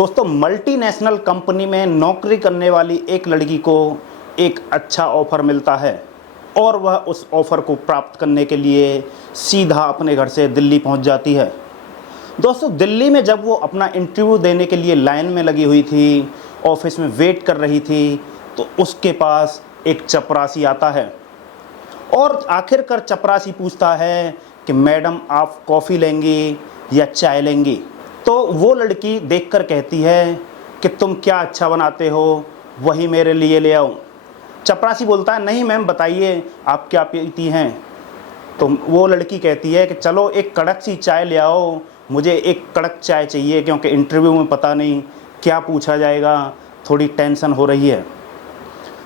दोस्तों multinational company में नौकरी करने वाली एक लड़की को एक अच्छा ऑफ़र मिलता है और वह उस ऑफ़र को प्राप्त करने के लिए सीधा अपने घर से दिल्ली पहुंच जाती है। दोस्तों दिल्ली में जब वो अपना इंटरव्यू देने के लिए लाइन में लगी हुई थी, ऑफिस में वेट कर रही थी, तो उसके पास एक चपरासी आता है और आखिरकार चपरासी पूछता है कि मैडम आप कॉफ़ी लेंगी या चाय लेंगी। तो वो लड़की देखकर कहती है कि तुम क्या अच्छा बनाते हो, वही मेरे लिए ले आओ। चपरासी बोलता है नहीं मैम बताइए आप क्या पीती हैं। तो वो लड़की कहती है कि चलो एक कड़क सी चाय ले आओ, मुझे एक कड़क चाय चाहिए क्योंकि इंटरव्यू में पता नहीं क्या पूछा जाएगा, थोड़ी टेंशन हो रही है।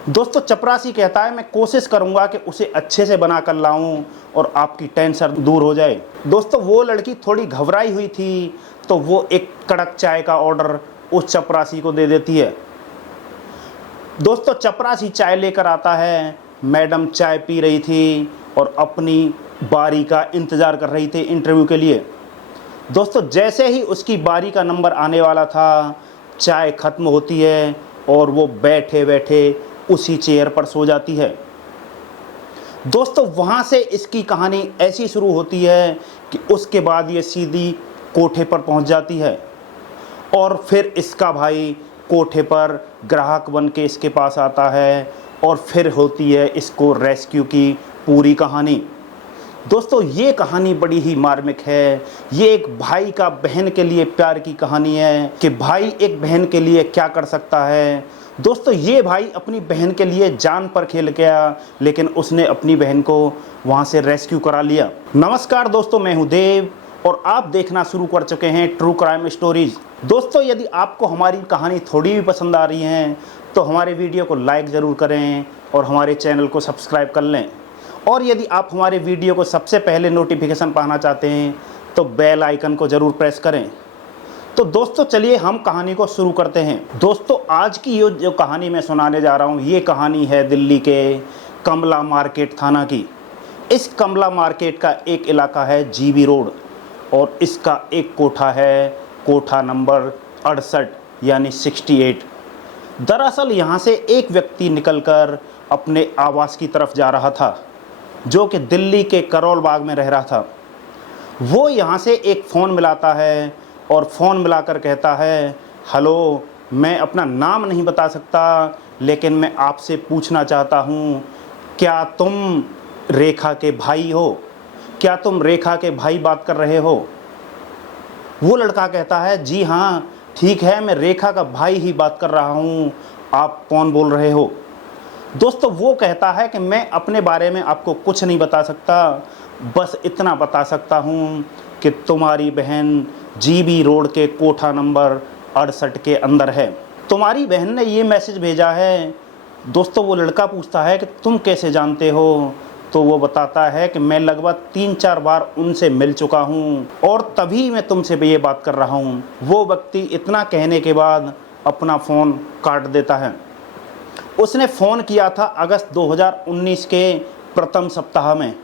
दोस्तों चपरासी कहता है मैं कोशिश करूंगा कि उसे अच्छे से बना कर लाऊं और आपकी टेंशन दूर हो जाए। दोस्तों वो लड़की थोड़ी घबराई हुई थी, तो वो एक कड़क चाय का ऑर्डर उस चपरासी को दे देती है। दोस्तों चपरासी चाय लेकर आता है। मैडम चाय पी रही थी और अपनी बारी का इंतज़ार कर रही थी इंटरव्यू के लिए। दोस्तों जैसे ही उसकी बारी का नंबर आने वाला था, चाय ख़त्म होती है और वो बैठे बैठे उसी चेयर पर सो जाती है। दोस्तों वहाँ से इसकी कहानी ऐसी शुरू होती है कि उसके बाद ये सीधी कोठे पर पहुँच जाती है और फिर इसका भाई कोठे पर ग्राहक बन के इसके पास आता है और फिर होती है इसको रेस्क्यू की पूरी कहानी। दोस्तों ये कहानी बड़ी ही मार्मिक है। ये एक भाई का बहन के लिए प्यार की कहानी है कि भाई एक बहन के लिए क्या कर सकता है। दोस्तों ये भाई अपनी बहन के लिए जान पर खेल गया, लेकिन उसने अपनी बहन को वहाँ से रेस्क्यू करा लिया। नमस्कार दोस्तों, मैं हूँ देव और आप देखना शुरू कर चुके हैं ट्रू क्राइम स्टोरीज। दोस्तों यदि आपको हमारी कहानी थोड़ी भी पसंद आ रही है तो हमारे वीडियो को लाइक ज़रूर करें और हमारे चैनल को सब्सक्राइब कर लें। और यदि आप हमारे वीडियो को सबसे पहले नोटिफिकेशन पाना चाहते हैं तो बेल आइकन को ज़रूर प्रेस करें। तो दोस्तों चलिए हम कहानी को शुरू करते हैं। दोस्तों आज की ये जो कहानी मैं सुनाने जा रहा हूँ, ये कहानी है दिल्ली के कमला मार्केट थाना की। इस कमला मार्केट का एक इलाका है जीबी रोड और इसका एक कोठा है, कोठा नंबर 68 यानी 68। दरअसल यहाँ से एक व्यक्ति निकलकर अपने आवास की तरफ जा रहा था, जो कि दिल्ली के करोल बाग में रह रहा था। वो यहाँ से एक फ़ोन मिलाता है और फ़ोन मिलाकर कहता है हेलो, मैं अपना नाम नहीं बता सकता लेकिन मैं आपसे पूछना चाहता हूँ, क्या तुम रेखा के भाई हो? क्या तुम रेखा के भाई बात कर रहे हो? वो लड़का कहता है जी हाँ ठीक है, मैं रेखा का भाई ही बात कर रहा हूँ, आप कौन बोल रहे हो? दोस्तों वो कहता है कि मैं अपने बारे में आपको कुछ नहीं बता सकता, बस इतना बता सकता हूँ कि तुम्हारी बहन जीबी रोड के कोठा नंबर 68 के अंदर है। तुम्हारी बहन ने ये मैसेज भेजा है। दोस्तों वो लड़का पूछता है कि तुम कैसे जानते हो? तो वो बताता है कि मैं लगभग 3-4 बार उनसे मिल चुका हूँ और तभी मैं तुमसे भी ये बात कर रहा हूँ। वो व्यक्ति इतना कहने के बाद अपना फ़ोन काट देता है। उसने फ़ोन किया था अगस्त 2019 के प्रथम सप्ताह में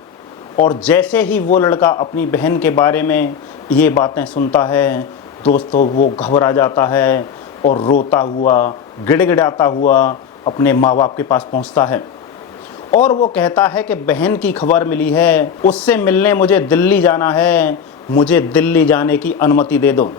और जैसे ही वो लड़का अपनी बहन के बारे में ये बातें सुनता है, दोस्तों वो घबरा जाता है और रोता हुआ, गिड़गिड़ाता हुआ अपने माँ बाप के पास पहुंचता है और वो कहता है कि बहन की खबर मिली है, उससे मिलने मुझे दिल्ली जाना है, मुझे दिल्ली जाने की अनुमति दे दो।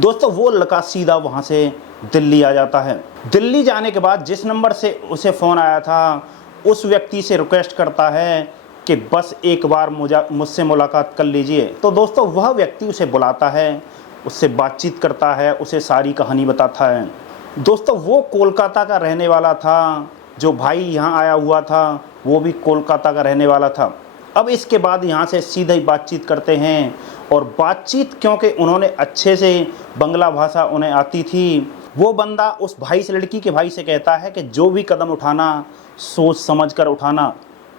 दोस्तों वो लड़का सीधा वहाँ से दिल्ली आ जाता है। दिल्ली जाने के बाद जिस नंबर से उसे फ़ोन आया था उस व्यक्ति से रिक्वेस्ट करता है कि बस एक बार मुझसे मुलाकात कर लीजिए। तो दोस्तों वह व्यक्ति उसे बुलाता है, उससे बातचीत करता है, उसे सारी कहानी बताता है। दोस्तों वो कोलकाता का रहने वाला था, जो भाई यहाँ आया हुआ था वो भी कोलकाता का रहने वाला था। अब इसके बाद यहाँ से सीधे ही बातचीत करते हैं और बातचीत क्योंकि उन्होंने अच्छे से बंगला भाषा उन्हें आती थी, वो बंदा उस भाई से, लड़की के भाई से कहता है कि जो भी कदम उठाना सोच समझ कर उठाना,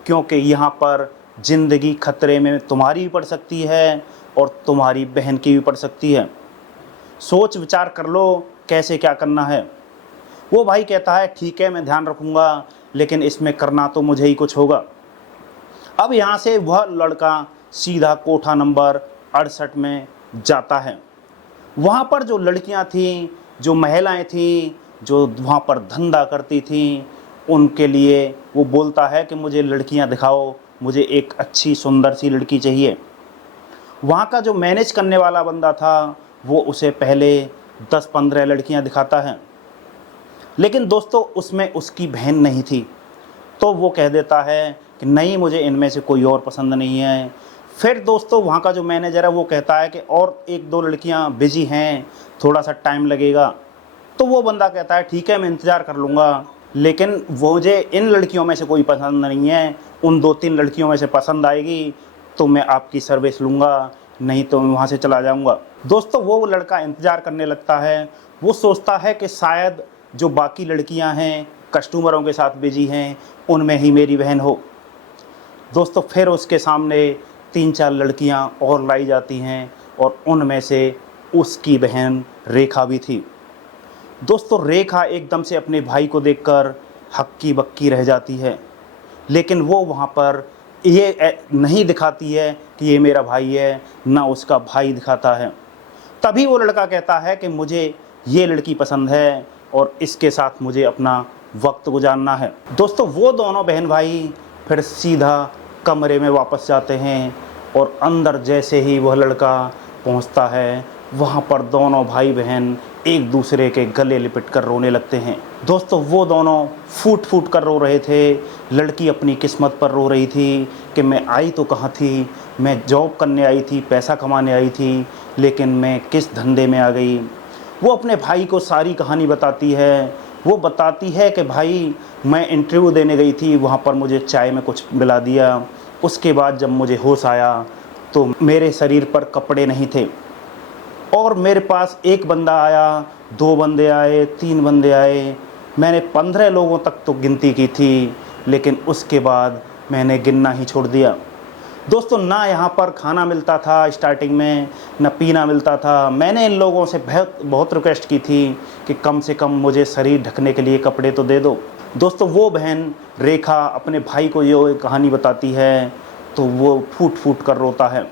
क्योंकि यहाँ पर ज़िंदगी खतरे में तुम्हारी भी पड़ सकती है और तुम्हारी बहन की भी पड़ सकती है। सोच विचार कर लो कैसे क्या करना है। वो भाई कहता है ठीक है मैं ध्यान रखूँगा, लेकिन इसमें करना तो मुझे ही कुछ होगा। अब यहाँ से वह लड़का सीधा कोठा नंबर 68 में जाता है। वहाँ पर जो लड़कियाँ थीं, जो महिलाएं थीं, जो वहाँ पर धंधा करती थीं, उनके लिए वो बोलता है कि मुझे लड़कियाँ दिखाओ, मुझे एक अच्छी सुंदर सी लड़की चाहिए। वहाँ का जो मैनेज करने वाला बंदा था वो उसे पहले 10-15 लड़कियाँ दिखाता है, लेकिन दोस्तों उसमें उसकी बहन नहीं थी। तो वो कह देता है कि नहीं, मुझे इनमें से कोई और पसंद नहीं है। फिर दोस्तों वहाँ का जो मैनेजर है वो कहता है कि और 1-2 लड़कियाँ बिजी हैं, थोड़ा सा टाइम लगेगा। तो वो बंदा कहता है ठीक है, मैं इंतज़ार कर लूँगा, लेकिन मुझे इन लड़कियों में से कोई पसंद नहीं है, उन 2-3 लड़कियों में से पसंद आएगी तो मैं आपकी सर्विस लूँगा, नहीं तो मैं वहाँ से चला जाऊँगा। दोस्तों वो लड़का इंतज़ार करने लगता है। वो सोचता है कि शायद जो बाकी लड़कियाँ हैं कस्टमरों के साथ बिजी हैं, उनमें ही मेरी बहन हो। दोस्तों फिर उसके सामने 3-4 लड़कियाँ और लाई जाती हैं और उनमें से उसकी बहन रेखा भी थी। दोस्तों रेखा एकदम से अपने भाई को देखकर हक्की बक्की रह जाती है, लेकिन वो वहाँ पर ये नहीं दिखाती है कि ये मेरा भाई है, ना उसका भाई दिखाता है। तभी वो लड़का कहता है कि मुझे ये लड़की पसंद है और इसके साथ मुझे अपना वक्त गुजारना है। दोस्तों वो दोनों बहन भाई फिर सीधा कमरे में वापस जाते हैं और अंदर जैसे ही वह लड़का पहुंचता है, वहां पर दोनों भाई बहन एक दूसरे के गले लिपट कर रोने लगते हैं। दोस्तों वो दोनों फूट फूट कर रो रहे थे। लड़की अपनी किस्मत पर रो रही थी कि मैं आई तो कहाँ थी, मैं जॉब करने आई थी, पैसा कमाने आई थी, लेकिन मैं किस धंधे में आ गई। वो अपने भाई को सारी कहानी बताती है। वो बताती है कि भाई मैं इंटरव्यू देने गई थी, वहाँ पर मुझे चाय में कुछ मिला दिया, उसके बाद जब मुझे होश आया तो मेरे शरीर पर कपड़े नहीं थे और मेरे पास एक बंदा आया, 2 बंदे आए, 3 बंदे आए, मैंने 15 लोगों तक तो गिनती की थी, लेकिन उसके बाद मैंने गिनना ही छोड़ दिया। दोस्तों ना यहाँ पर खाना मिलता था स्टार्टिंग में, ना पीना मिलता था। मैंने इन लोगों से बहुत रिक्वेस्ट की थी कि कम से कम मुझे शरीर ढकने के लिए कपड़े तो दे दो। दोस्तों वो बहन रेखा अपने भाई को ये कहानी बताती है तो वो फूट फूट कर रोता है।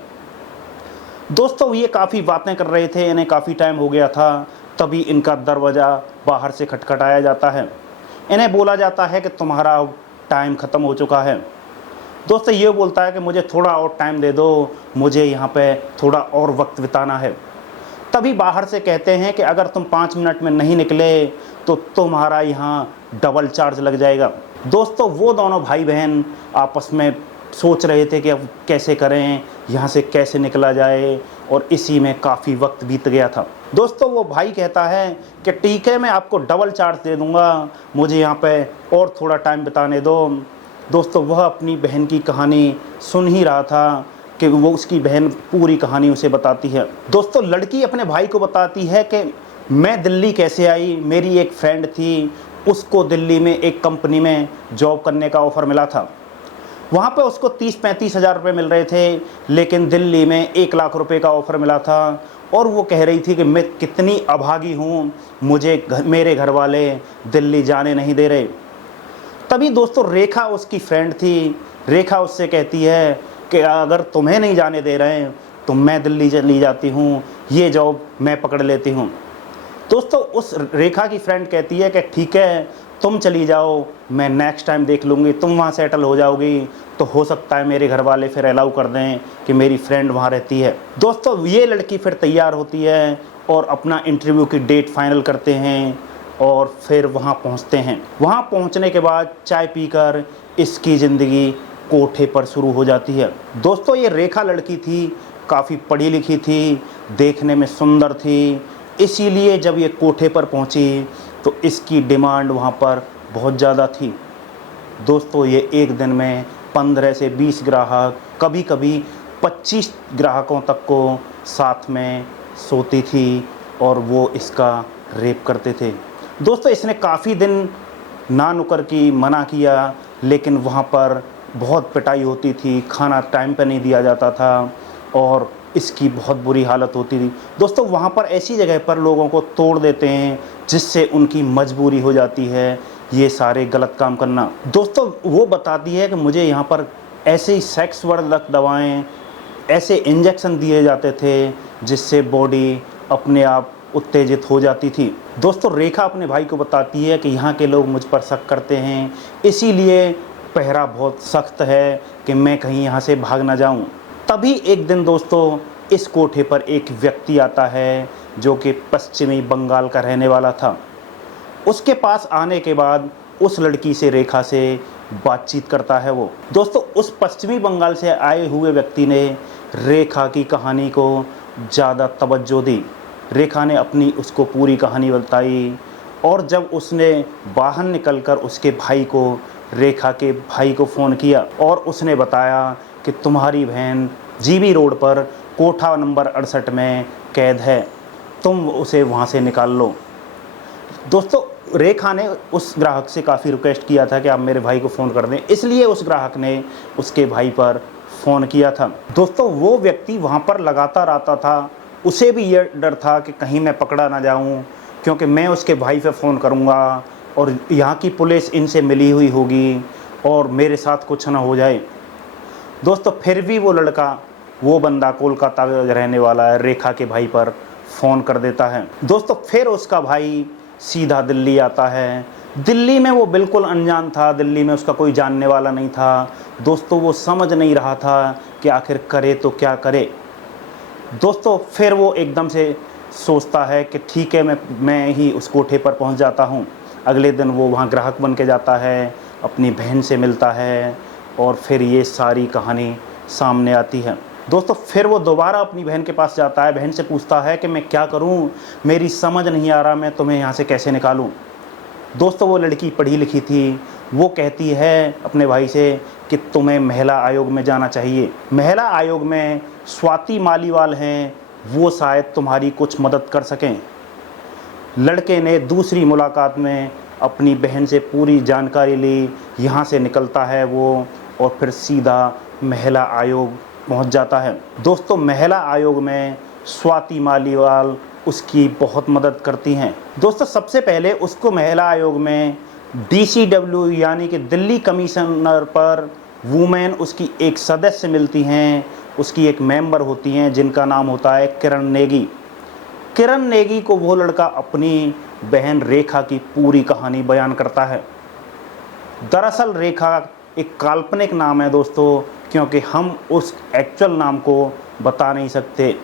दोस्तों ये काफ़ी बातें कर रहे थे, इन्हें काफ़ी टाइम हो गया था, तभी इनका दरवाज़ा बाहर से खटखटाया जाता है। इन्हें बोला जाता है कि तुम्हारा टाइम ख़त्म हो चुका है। दोस्तों ये बोलता है कि मुझे थोड़ा और टाइम दे दो, मुझे यहाँ पे थोड़ा और वक्त बिताना है। तभी बाहर से कहते हैं कि अगर तुम 5 मिनट में नहीं निकले तो तुम्हारा यहाँ डबल चार्ज लग जाएगा। दोस्तों वो दोनों भाई बहन आपस में सोच रहे थे कि अब कैसे करें, यहाँ से कैसे निकला जाए, और इसी में काफ़ी वक्त बीत गया था। दोस्तों वो भाई कहता है कि ठीक है, मैं आपको डबल चार्ज दे दूँगा, मुझे यहाँ पे और थोड़ा टाइम बिताने दो। दोस्तों वह अपनी बहन की कहानी सुन ही रहा था कि वो उसकी बहन पूरी कहानी उसे बताती है। दोस्तों लड़की अपने भाई को बताती है कि मैं दिल्ली कैसे आई, मेरी एक फ्रेंड थी, उसको दिल्ली में एक कंपनी में जॉब करने का ऑफ़र मिला था। वहाँ पे उसको 30-35 हज़ार रुपये मिल रहे थे, लेकिन दिल्ली में 1 लाख रुपए का ऑफ़र मिला था। और वो कह रही थी कि मैं कितनी अभागी हूँ, मुझे मेरे घर वाले दिल्ली जाने नहीं दे रहे। तभी दोस्तों रेखा उसकी फ्रेंड थी। रेखा उससे कहती है कि अगर तुम्हें नहीं जाने दे रहे हैं तो मैं दिल्ली चली जाती हूँ, ये जॉब मैं पकड़ लेती हूँ। दोस्तों उस रेखा की फ्रेंड कहती है कि ठीक है, तुम चली जाओ, मैं नेक्स्ट टाइम देख लूँगी, तुम वहाँ सेटल हो जाओगी तो हो सकता है मेरे घर वाले फिर अलाउ कर दें कि मेरी फ्रेंड वहाँ रहती है। दोस्तों ये लड़की फिर तैयार होती है और अपना इंटरव्यू की डेट फाइनल करते हैं और फिर वहाँ पहुँचते हैं। वहाँ पहुँचने के बाद चाय पीकर इसकी ज़िंदगी कोठे पर शुरू हो जाती है। दोस्तों ये रेखा लड़की थी, काफ़ी पढ़ी लिखी थी, देखने में सुंदर थी, इसीलिए जब ये कोठे पर पहुँची तो इसकी डिमांड वहाँ पर बहुत ज़्यादा थी। दोस्तों ये एक दिन में 15 से 20 ग्राहक, कभी कभी 25 ग्राहकों तक को साथ में सोती थी और वो इसका रेप करते थे। दोस्तों इसने काफ़ी दिन ना नुकर की मना किया, लेकिन वहाँ पर बहुत पिटाई होती थी, खाना टाइम पे नहीं दिया जाता था और इसकी बहुत बुरी हालत होती थी। दोस्तों वहाँ पर ऐसी जगह पर लोगों को तोड़ देते हैं जिससे उनकी मजबूरी हो जाती है ये सारे गलत काम करना। दोस्तों वो बताती है कि मुझे यहाँ पर ऐसे ही सेक्स वर्धक दवाएं, ऐसे इंजेक्शन दिए जाते थे जिससे बॉडी अपने आप उत्तेजित हो जाती थी। दोस्तों रेखा अपने भाई को बताती है कि यहाँ के लोग मुझ पर शक करते हैं, इसीलिए पहरा बहुत सख्त है कि मैं कहीं यहाँ से भाग ना जाऊँ। तभी एक दिन दोस्तों इस कोठे पर एक व्यक्ति आता है जो कि पश्चिमी बंगाल का रहने वाला था। उसके पास आने के बाद उस लड़की से, रेखा से बातचीत करता है वो। दोस्तों उस पश्चिमी बंगाल से आए हुए व्यक्ति ने रेखा की कहानी को ज़्यादा तवज्जो दी। रेखा ने अपनी उसको पूरी कहानी बताई और जब उसने बाहर निकलकर उसके भाई को, रेखा के भाई को फ़ोन किया और उसने बताया कि तुम्हारी बहन जीबी रोड पर कोठा नंबर 68 में कैद है, तुम उसे वहाँ से निकाल लो। दोस्तों रेखा ने उस ग्राहक से काफ़ी रिक्वेस्ट किया था कि आप मेरे भाई को फ़ोन कर दें, इसलिए उस ग्राहक ने उसके भाई पर फ़ोन किया था। दोस्तों वो व्यक्ति वहाँ पर लगातार आता था, उसे भी ये डर था कि कहीं मैं पकड़ा ना जाऊँ, क्योंकि मैं उसके भाई पे फ़ोन करूँगा और यहाँ की पुलिस इनसे मिली हुई होगी और मेरे साथ कुछ ना हो जाए। दोस्तों फिर भी वो लड़का, वो बंदा कोलकाता रहने वाला है, रेखा के भाई पर फ़ोन कर देता है। दोस्तों फिर उसका भाई सीधा दिल्ली आता है। दिल्ली में वो बिल्कुल अनजान था, दिल्ली में उसका कोई जानने वाला नहीं था। दोस्तों वो समझ नहीं रहा था कि आखिर करे तो क्या करे। दोस्तों फिर वो एकदम से सोचता है कि ठीक है, मैं ही उस कोठे पर पहुंच जाता हूं। अगले दिन वो वहां ग्राहक बन के जाता है, अपनी बहन से मिलता है और फिर ये सारी कहानी सामने आती है। दोस्तों फिर वो दोबारा अपनी बहन के पास जाता है, बहन से पूछता है कि मैं क्या करूं, मेरी समझ नहीं आ रहा, मैं तुम्हें यहाँ से कैसे निकालूं। दोस्तों वो लड़की पढ़ी लिखी थी, वो कहती है अपने भाई से कि तुम्हें महिला आयोग में जाना चाहिए। महिला आयोग में स्वाति मालीवाल हैं, वो शायद तुम्हारी कुछ मदद कर सकें। लड़के ने दूसरी मुलाकात में अपनी बहन से पूरी जानकारी ली, यहाँ से निकलता है वो और फिर सीधा महिला आयोग पहुँच जाता है। दोस्तों महिला आयोग में स्वाति मालीवाल उसकी बहुत मदद करती हैं। दोस्तों सबसे पहले उसको महिला आयोग में DCW यानी कि दिल्ली कमिश्नर पर वुमेन उसकी एक सदस्य मिलती हैं, उसकी एक मेंबर होती हैं जिनका नाम होता है किरण नेगी। किरण नेगी को वो लड़का अपनी बहन रेखा की पूरी कहानी बयान करता है। दरअसल रेखा एक काल्पनिक नाम है दोस्तों, क्योंकि हम उस एक्चुअल नाम को बता नहीं सकते।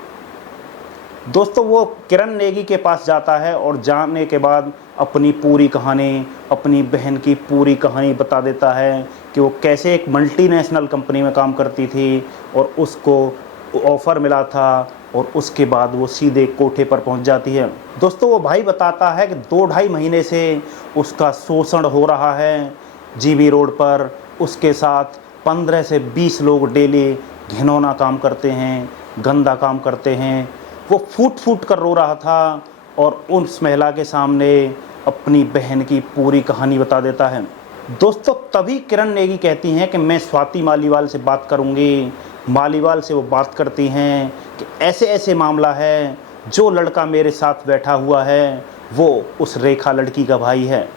दोस्तों वो किरण नेगी के पास जाता है और जाने के बाद अपनी पूरी कहानी, अपनी बहन की पूरी कहानी बता देता है कि वो कैसे एक मल्टीनेशनल कंपनी में काम करती थी और उसको ऑफ़र मिला था और उसके बाद वो सीधे कोठे पर पहुंच जाती है। दोस्तों वो भाई बताता है कि 2-2.5 महीने से उसका शोषण हो रहा है जीबी रोड पर। उसके साथ 15 से 20 लोग डेली घिनौना काम करते हैं, गंदा काम करते हैं। वो फूट फूट कर रो रहा था और उस महिला के सामने अपनी बहन की पूरी कहानी बता देता है। दोस्तों तभी किरण नेगी कहती हैं कि मैं स्वाति मालीवाल से बात करूंगी। मालीवाल से वो बात करती हैं कि ऐसे ऐसे मामला है, जो लड़का मेरे साथ बैठा हुआ है वो उस रेखा लड़की का भाई है,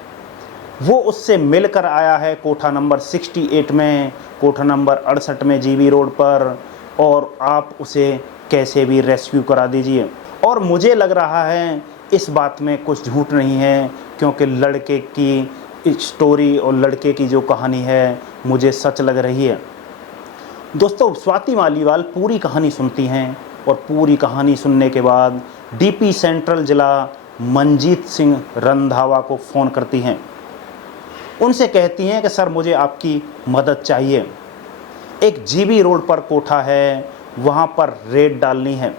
वो उससे मिलकर आया है कोठा नंबर 68 में, कोठा नंबर 68 में जीबी रोड पर, और आप उसे कैसे भी रेस्क्यू करा दीजिए। और मुझे लग रहा है इस बात में कुछ झूठ नहीं है, क्योंकि लड़के की स्टोरी और लड़के की जो कहानी है मुझे सच लग रही है। दोस्तों स्वाति मालीवाल पूरी कहानी सुनती हैं और पूरी कहानी सुनने के बाद DP सेंट्रल जिला मंजीत सिंह रंधावा को फ़ोन करती हैं। उनसे कहती हैं कि सर मुझे आपकी मदद चाहिए, एक जीबी रोड पर कोठा है, वहाँ पर रेड डालनी है,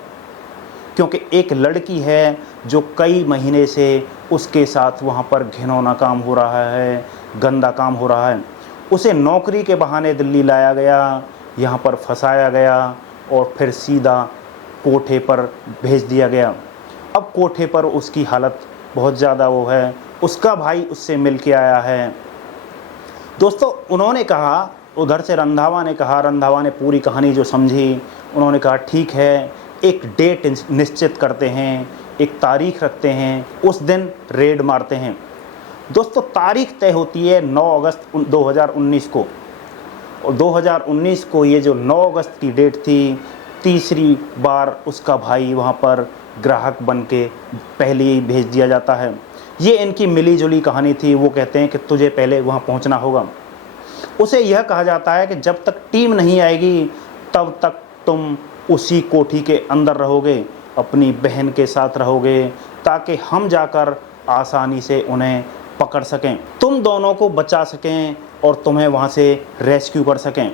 क्योंकि एक लड़की है जो कई महीने से उसके साथ वहाँ पर घिनौना काम हो रहा है, गंदा काम हो रहा है। उसे नौकरी के बहाने दिल्ली लाया गया, यहाँ पर फंसाया गया और फिर सीधा कोठे पर भेज दिया गया। अब कोठे पर उसकी हालत बहुत ज़्यादा वो है, उसका भाई उससे मिल के आया है। दोस्तों उन्होंने कहा, उधर से रंधावा ने पूरी कहानी जो समझी, उन्होंने कहा ठीक है, एक डेट निश्चित करते हैं, एक तारीख रखते हैं, उस दिन रेड मारते हैं। दोस्तों तारीख तय होती है 9 अगस्त 2019 को, और 2019 को ये जो 9 अगस्त की डेट थी, तीसरी बार उसका भाई वहाँ पर ग्राहक बन के पहले ही भेज दिया जाता है। ये इनकी मिली जुली कहानी थी। वो कहते हैं कि तुझे पहले वहाँ पहुँचना होगा। उसे यह कहा जाता है कि जब तक टीम नहीं आएगी तब तक तुम उसी कोठी के अंदर रहोगे, अपनी बहन के साथ रहोगे, ताकि हम जाकर आसानी से उन्हें पकड़ सकें, तुम दोनों को बचा सकें और तुम्हें वहाँ से रेस्क्यू कर सकें।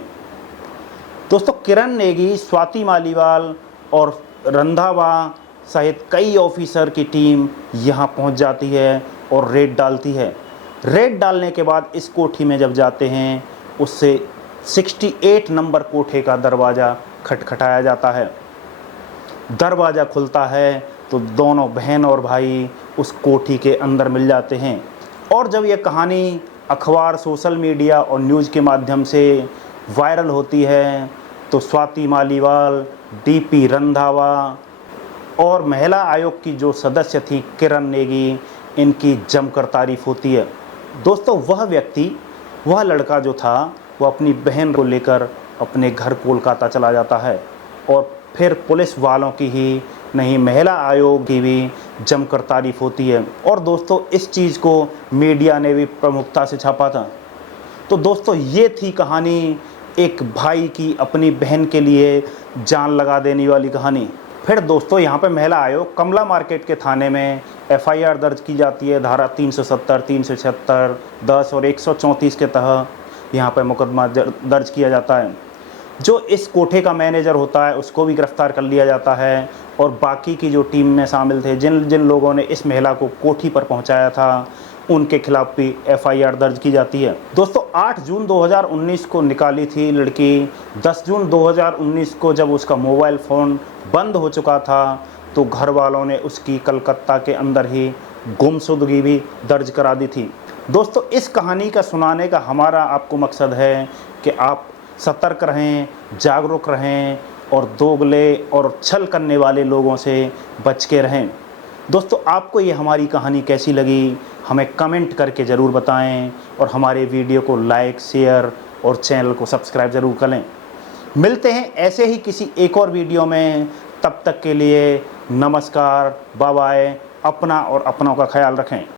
दोस्तों, किरण नेगी, स्वाति मालीवाल और रंधावा सहित कई ऑफिसर की टीम यहाँ पहुँच जाती है और रेड डालती है। रेड डालने के बाद इस कोठी में जब जाते हैं, उससे 68 नंबर कोठे का दरवाज़ा खटखटाया जाता है। दरवाज़ा खुलता है तो दोनों बहन और भाई उस कोठी के अंदर मिल जाते हैं। और जब यह कहानी अखबार, सोशल मीडिया और न्यूज़ के माध्यम से वायरल होती है तो स्वाति मालीवाल, डीपी रंधावा और महिला आयोग की जो सदस्य थी किरण नेगी, इनकी जमकर तारीफ होती है। दोस्तों, वह लड़का जो था वो अपनी बहन को लेकर अपने घर कोलकाता चला जाता है और फिर पुलिस वालों की ही नहीं, महिला आयोग की भी जमकर तारीफ होती है। और दोस्तों, इस चीज़ को मीडिया ने भी प्रमुखता से छापा था। तो दोस्तों, ये थी कहानी एक भाई की अपनी बहन के लिए जान लगा देने वाली कहानी। फिर दोस्तों, यहाँ पे महिला आयोग कमला मार्केट के थाने में FIR दर्ज की जाती है। धारा 370, 376, 10 और 134 के तहत यहाँ पे मुकदमा दर्ज किया जाता है। जो इस कोठे का मैनेजर होता है उसको भी गिरफ्तार कर लिया जाता है और बाकी की जो टीम में शामिल थे, जिन जिन लोगों ने इस महिला को कोठी पर पहुंचाया था, उनके खिलाफ भी FIR दर्ज की जाती है। दोस्तों, 8 जून 2019 को निकाली थी लड़की। 10 जून 2019 को जब उसका मोबाइल फ़ोन बंद हो चुका था तो घर वालों ने उसकी कलकत्ता के अंदर ही गुमशुदगी भी दर्ज करा दी थी। दोस्तों, इस कहानी का सुनाने का हमारा आपको मकसद है कि आप सतर्क रहें, जागरूक रहें और दोगले और छल करने वाले लोगों से बच के रहें। दोस्तों, आपको ये हमारी कहानी कैसी लगी हमें कमेंट करके ज़रूर बताएं और हमारे वीडियो को लाइक, शेयर और चैनल को सब्सक्राइब ज़रूर करें। मिलते हैं ऐसे ही किसी एक और वीडियो में। तब तक के लिए नमस्कार, बाय बाय। अपना और अपनों का ख्याल रखें।